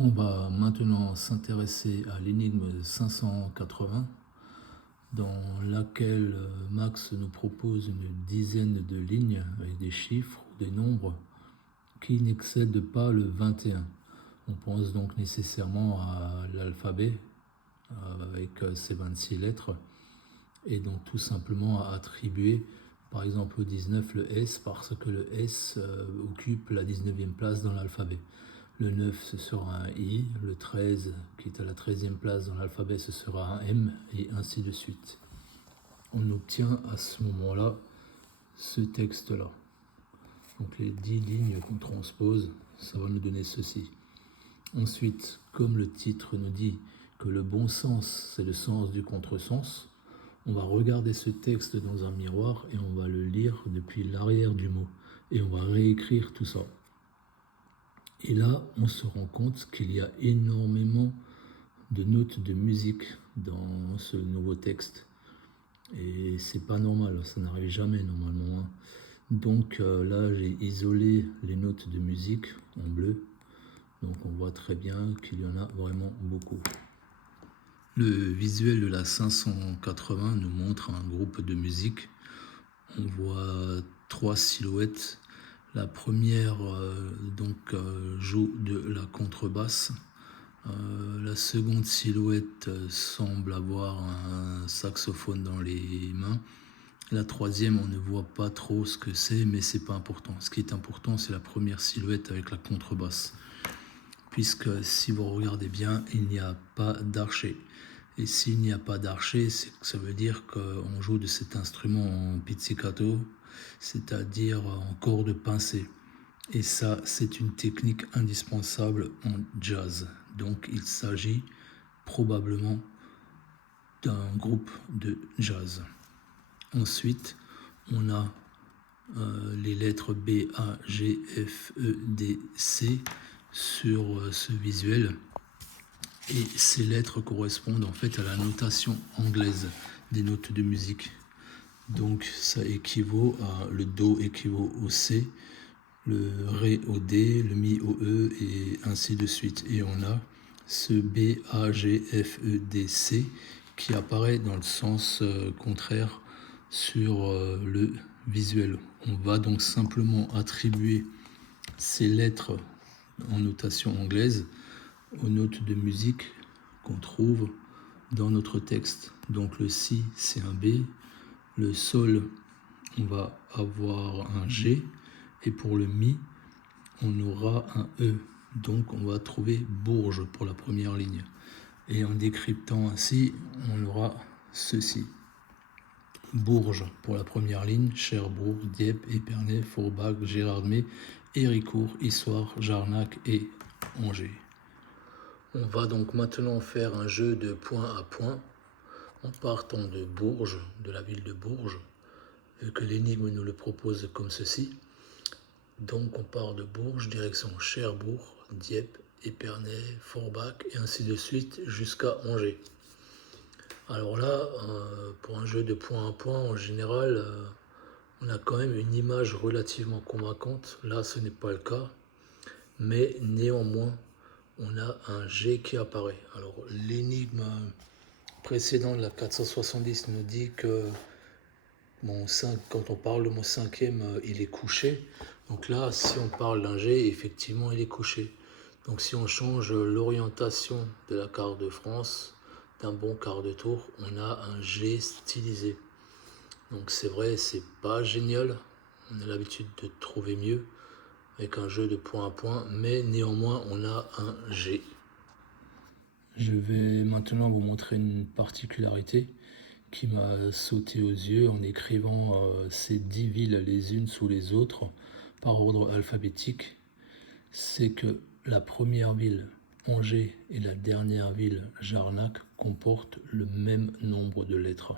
On va maintenant s'intéresser à l'énigme 580 dans laquelle Max nous propose une dizaine de lignes avec des chiffres ou des nombres qui n'excèdent pas le 21. On pense donc nécessairement à l'alphabet avec ses 26 lettres et donc tout simplement à attribuer par exemple au 19 le S parce que le S occupe la 19e place dans l'alphabet. Le 9, ce sera un I. Le 13, qui est à la 13e place dans l'alphabet, ce sera un M, et ainsi de suite. On obtient à ce moment-là ce texte-là. Donc les 10 lignes qu'on transpose, ça va nous donner ceci. Ensuite, comme le titre nous dit que le bon sens, c'est le sens du contresens, on va regarder ce texte dans un miroir et on va le lire depuis l'arrière du mot. Et on va réécrire tout ça. Et là, on se rend compte qu'il y a énormément de notes de musique dans ce nouveau texte. Et c'est pas normal, ça n'arrive jamais normalement, hein. Donc là, j'ai isolé les notes de musique en bleu. Donc on voit très bien qu'il y en a vraiment beaucoup. Le visuel de la 580 nous montre un groupe de musique. On voit 3 silhouettes. La première joue de la contrebasse. La seconde silhouette semble avoir un saxophone dans les mains. La troisième, on ne voit pas trop ce que c'est, mais c'est pas important. Ce qui est important, c'est la première silhouette avec la contrebasse. Puisque si vous regardez bien, il n'y a pas d'archet. Et s'il n'y a pas d'archet, ça veut dire qu'on joue de cet instrument en pizzicato, c'est-à-dire en corde pincée. Et ça, c'est une technique indispensable en jazz. Donc il s'agit probablement d'un groupe de jazz. Ensuite, on a les lettres B, A, G, F, E, D, C sur ce visuel. Et ces lettres correspondent en fait à la notation anglaise des notes de musique. Donc ça équivaut à, le Do équivaut au C, le Ré au D, le Mi au E et ainsi de suite. Et on a ce B, A, G, F, E, D, C qui apparaît dans le sens contraire sur le visuel. On va donc simplement attribuer ces lettres en notation anglaise aux notes de musique qu'on trouve dans notre texte. Donc le Si, c'est un B, le Sol, on va avoir un G, et pour le Mi, on aura un E. Donc on va trouver Bourges pour la première ligne. Et en décryptant ainsi, on aura ceci. Bourges pour la première ligne, Cherbourg, Dieppe, Épernay, Forbach, Gérardmer, Héricourt, Issoire, Jarnac et Angers. On va donc maintenant faire un jeu de point à point en partant de Bourges, de la ville de Bourges, vu que l'énigme nous le propose comme ceci. Donc on part de Bourges, direction Cherbourg, Dieppe, Épernay, Forbach et ainsi de suite jusqu'à Angers. Alors là, pour un jeu de point à point, en général, on a quand même une image relativement convaincante. Là, ce n'est pas le cas, mais néanmoins, on a un G qui apparaît. Alors l'énigme précédente, la 470, nous dit que quand on parle de mon cinquième, il est couché. Donc là, si on parle d'un G, effectivement, il est couché. Donc si on change l'orientation de la carte de France d'un bon quart de tour, on a un G stylisé. Donc c'est vrai, c'est pas génial. On a l'habitude de trouver mieux avec un jeu de point à point, mais néanmoins, on a un G. Je vais maintenant vous montrer une particularité qui m'a sauté aux yeux en écrivant ces 10 villes les unes sous les autres par ordre alphabétique. C'est que la première ville, Angers, et la dernière ville, Jarnac, comportent le même nombre de lettres.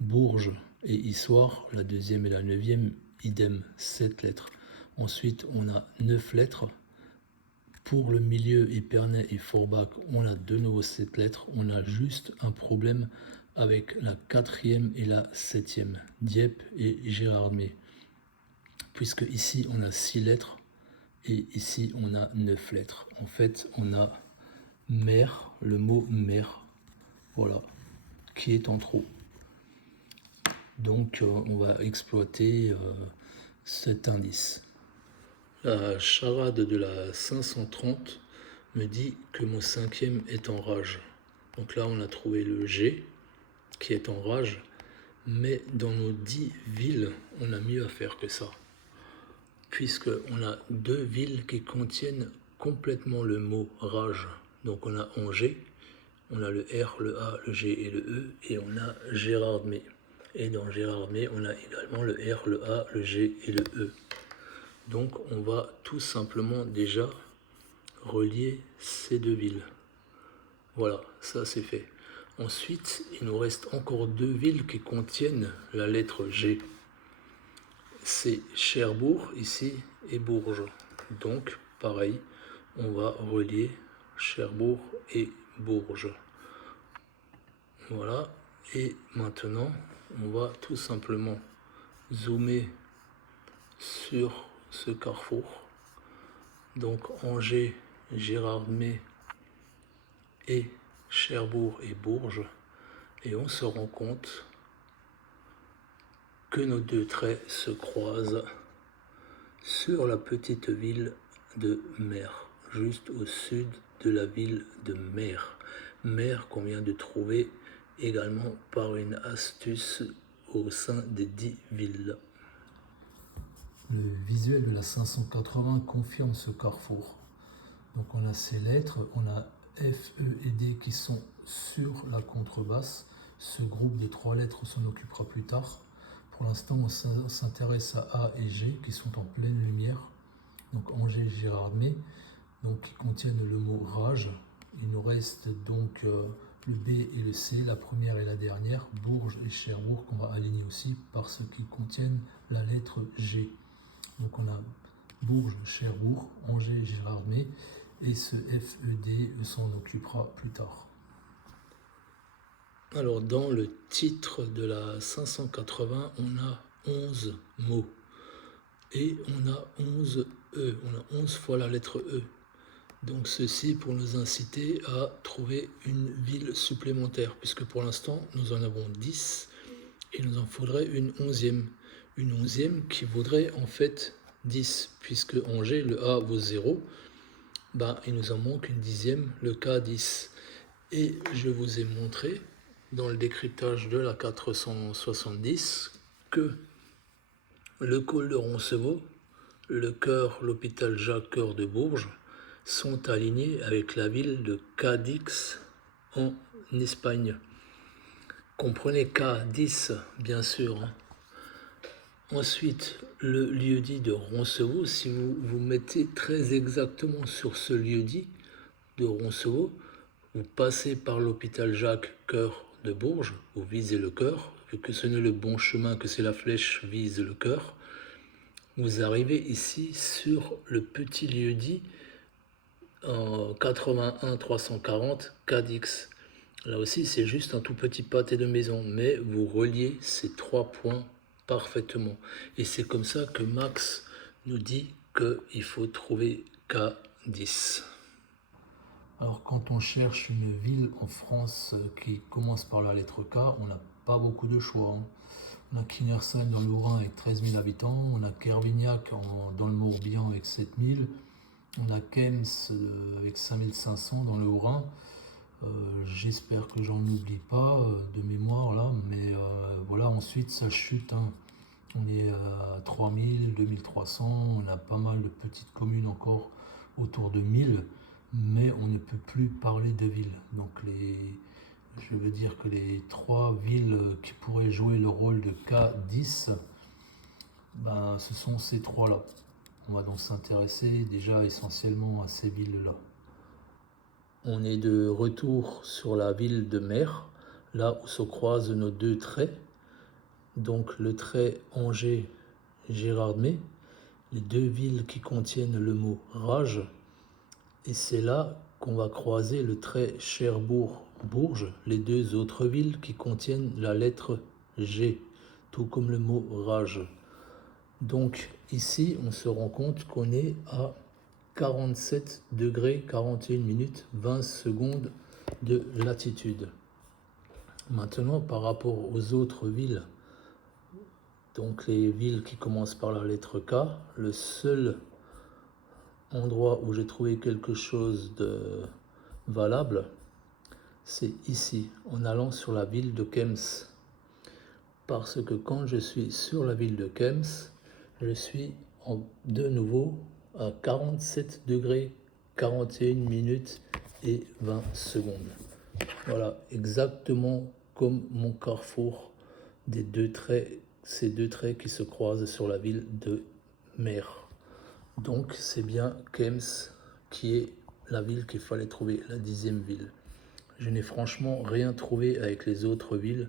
Bourges et Issoire, la deuxième et la neuvième, idem, 7 lettres. Ensuite, on a 9 lettres. Pour le milieu, Épernay et Forbach, on a de nouveau 7 lettres. On a juste un problème avec la quatrième et la septième, Dieppe et Gérardmer. Puisque ici, on a 6 lettres, Et ici, on a 9 lettres. En fait, on a mer, le mot mer, voilà, qui est en trop. Donc, on va exploiter cet indice. La charade de la 530 me dit que mon cinquième est en rage. Donc là, on a trouvé le G qui est en rage. Mais dans nos 10 villes, on a mieux à faire que ça. Puisqu'on a 2 villes qui contiennent complètement le mot rage. Donc on a Angers, on a le R, le A, le G et le E, et on a Gérardmer. Et dans Gérardmer, on a également le R, le A, le G et le E. Donc on va tout simplement déjà relier ces 2 villes. Voilà, ça c'est fait. Ensuite, il nous reste encore 2 villes qui contiennent la lettre G. C'est Cherbourg ici et Bourges. Donc, pareil, on va relier Cherbourg et Bourges. Voilà, et maintenant, on va tout simplement zoomer sur ce carrefour. Donc, Angers, Gérardmer et Cherbourg et Bourges. Et on se rend compte que nos 2 traits se croisent sur la petite ville de Mer, juste au sud de la ville de Mer. Mer qu'on vient de trouver également par une astuce au sein des 10 villes. Le visuel de la 580 confirme ce carrefour. Donc on a ces lettres, on a F, E et D qui sont sur la contrebasse. Ce groupe de 3 lettres s'en occupera plus tard. Pour l'instant, on s'intéresse à A et G qui sont en pleine lumière. Donc Angers, Gérardmer, donc qui contiennent le mot rage. Il nous reste donc le B et le C, la première et la dernière, Bourges et Cherbourg qu'on va aligner aussi parce qu'ils contiennent la lettre G. Donc on a Bourges, Cherbourg, Angers, Gérardmer et ce FED s'en occupera plus tard. Alors dans le titre de la 580, on a 11 mots et on a 11 E, on a 11 fois la lettre E. Donc ceci pour nous inciter à trouver une ville supplémentaire, puisque pour l'instant nous en avons 10 et il nous en faudrait une 11e. Une 11e qui vaudrait en fait 10, puisque Angers, le A vaut 0, il nous en manque une 10e, le K 10. Et je vous ai montré dans le décryptage de la 470 que le col de Roncevaux, le chœur, l'hôpital Jacques-Cœur de Bourges sont alignés avec la ville de Cadix en Espagne. Comprenez K10 bien sûr. Ensuite, le lieu-dit de Roncevaux, si vous vous mettez très exactement sur ce lieu-dit de Roncevaux, vous passez par l'hôpital Jacques-Cœur de Bourges, vous visez le cœur, vu que ce n'est le bon chemin que c'est la flèche vise le cœur. Vous arrivez ici sur le petit lieu-dit en 81 340 Cadix. Là aussi, c'est juste un tout petit pâté de maison, mais vous reliez ces 3 points parfaitement. Et c'est comme ça que Max nous dit qu'il faut trouver K10. Alors quand on cherche une ville en France qui commence par la lettre K, on n'a pas beaucoup de choix. On a Kinnersheim dans le Haut-Rhin avec 13 000 habitants, on a Kervignac dans le Morbihan avec 7 000, on a Kems avec 5 500 dans le Haut-Rhin. J'espère que j'en oublie pas de mémoire là, mais voilà, ensuite ça chute. On est à 3000, 2300, on a pas mal de petites communes encore autour de 1000, mais on ne peut plus parler de villes. Donc je veux dire que les 3 villes qui pourraient jouer le rôle de K10, ce sont ces 3-là. On va donc s'intéresser déjà essentiellement à ces villes-là. On est de retour sur la ville de Mer, là où se croisent nos 2 traits. Donc le trait Angers-Gérardmer, les 2 villes qui contiennent le mot rage. Et c'est là qu'on va croiser le trait Cherbourg-Bourges, les 2 autres villes qui contiennent la lettre G, tout comme le mot rage. Donc ici, on se rend compte qu'on est à 47 degrés 41 minutes 20 secondes de latitude. Maintenant, par rapport aux autres villes, donc les villes qui commencent par la lettre K, le seul endroit où j'ai trouvé quelque chose de valable, c'est ici, en allant sur la ville de Kems. Parce que quand je suis sur la ville de Kems, je suis de nouveau à 47 degrés 41 minutes et 20 secondes. Voilà, exactement comme mon carrefour des deux traits, ces deux traits qui se croisent sur la ville de Mer. Donc c'est bien Kems qui est la ville qu'il fallait trouver, la 10e ville. Je n'ai franchement rien trouvé avec les autres villes,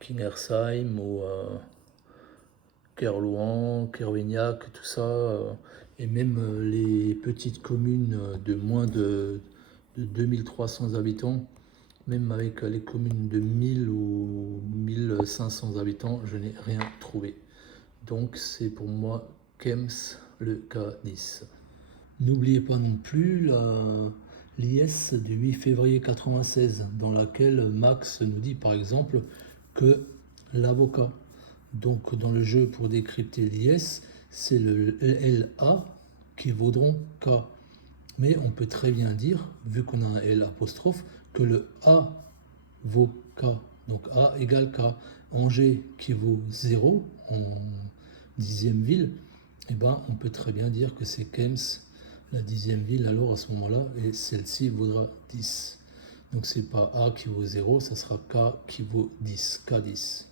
Kingersheim ou Kerlouan, Kervignac, tout ça, et même les petites communes de moins de 2300 habitants, même avec les communes de 1000 ou 1500 habitants, je n'ai rien trouvé. Donc c'est pour moi Kems le K10. N'oubliez pas non plus l'IS du 8 février 96, dans laquelle Max nous dit par exemple que l'avocat, donc dans le jeu pour décrypter l'IS, c'est le LA qui vaudront K. Mais on peut très bien dire, vu qu'on a un L apostrophe, que le A vaut K. Donc A égale K. Angers qui vaut 0 en 10e ville, eh ben, on peut très bien dire que c'est Kems, la 10e ville, alors à ce moment-là, et celle-ci vaudra 10. Donc c'est pas A qui vaut 0, ça sera K qui vaut 10, K10.